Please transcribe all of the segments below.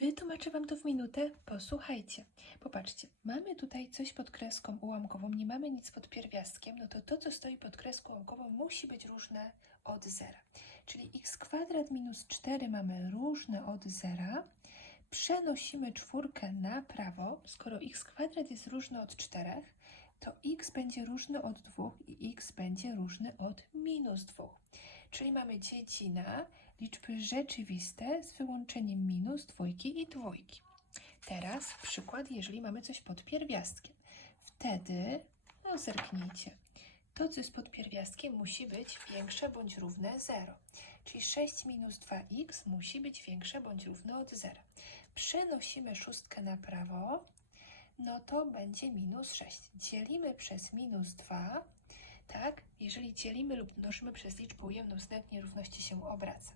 Wytłumaczę Wam to w minutę. Posłuchajcie. Popatrzcie, mamy tutaj coś pod kreską ułamkową, nie mamy nic pod pierwiastkiem, no to to, co stoi pod kreską ułamkową, musi być różne od zera. Czyli x kwadrat minus 4 mamy różne od zera. Przenosimy czwórkę na prawo. Skoro x kwadrat jest różny od 4, to x będzie różny od 2 i x będzie różny od minus 2. Czyli mamy dziedzina liczby rzeczywiste z wyłączeniem minus, dwójki i dwójki. Teraz przykład, jeżeli mamy coś pod pierwiastkiem. Wtedy, no zerknijcie, to co jest pod pierwiastkiem musi być większe bądź równe 0. Czyli 6 minus 2x musi być większe bądź równe od 0. Przenosimy szóstkę na prawo, no to będzie minus 6. Dzielimy przez minus 2, tak? Jeżeli dzielimy lub mnożymy przez liczbę ujemną, znak nierówności się obraca.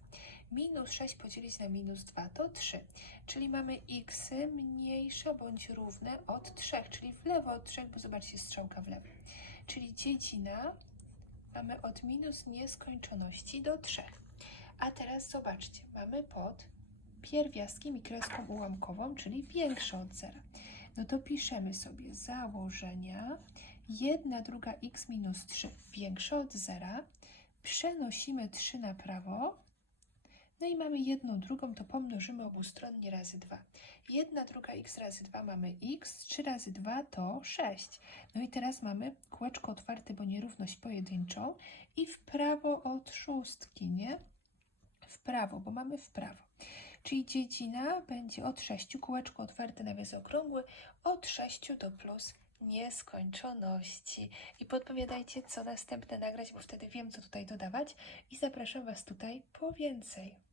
Minus 6 podzielić na minus 2 to 3, czyli mamy x mniejsze bądź równe od 3, czyli w lewo od 3, bo zobaczcie strzałka w lewo. Czyli dziedzina mamy od minus nieskończoności do 3. A teraz zobaczcie, mamy pod pierwiastkiem i kreską ułamkową, czyli większe od zera. No to piszemy sobie założenia 1 druga x minus 3 większe od zera. Przenosimy 3 na prawo. No i mamy jedną drugą, to pomnożymy obustronnie razy 2. 1 druga x razy 2 mamy x, 3 razy 2 to 6. No i teraz mamy kółeczko otwarte, bo nierówność pojedynczą i w prawo od szóstki, nie? W prawo, bo mamy w prawo. Czyli dziedzina będzie od 6, kółeczko otwarte, nawias okrągły, od 6 do plus nieskończoności. I podpowiadajcie, co następne nagrać, bo wtedy wiem, co tutaj dodawać i zapraszam Was tutaj po więcej.